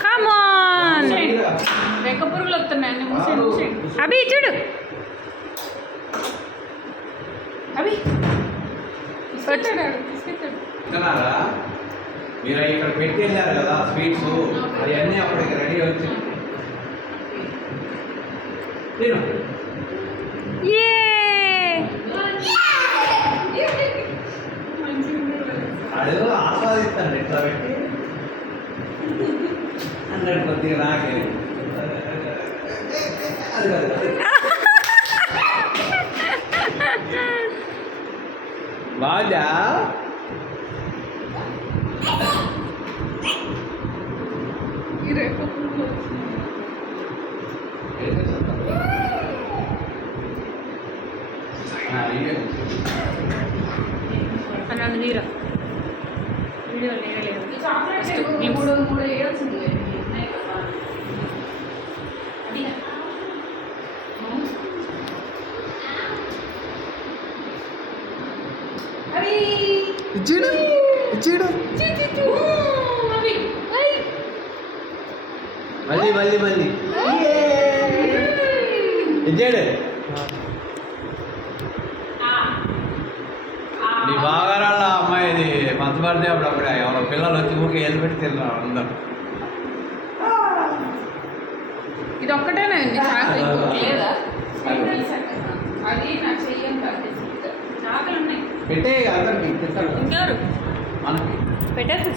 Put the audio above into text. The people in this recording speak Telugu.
కమాన్ రెక్క పురుగులు వస్తున్నాయి అభి చూడు అభి మీరు ఇక్కడ పెట్టి వెళ్ళారు కదా స్వీట్స్ అవన్నీ అప్పటికి రెడీ వచ్చి అదే ఆస్వాదిస్తాను ఎట్లా పెట్టి అన్నాడు కొద్దిగా నాకే బాగా అన్నది నీరు వీడియో లేదు మూడు వేయాల్సింది ఇచ్చాడు ఇచ్చాడు మళ్ళీ మళ్ళీ మళ్ళీ ఇచ్చాడు నీ బాగారాళ్ళ అమ్మాయిది మంచబడితే అప్పుడప్పుడే ఎవరో పిల్లలు వచ్చి ఊరికి వెళ్ళిపెట్టి తిన్నారు అందరు ఇది ఒక్కటేనా లేదా అది నా చెయ్యం చాకలు ఉన్నాయి పెట్టే అందరికి ఇంకెవరు మనకి పెట్టేసి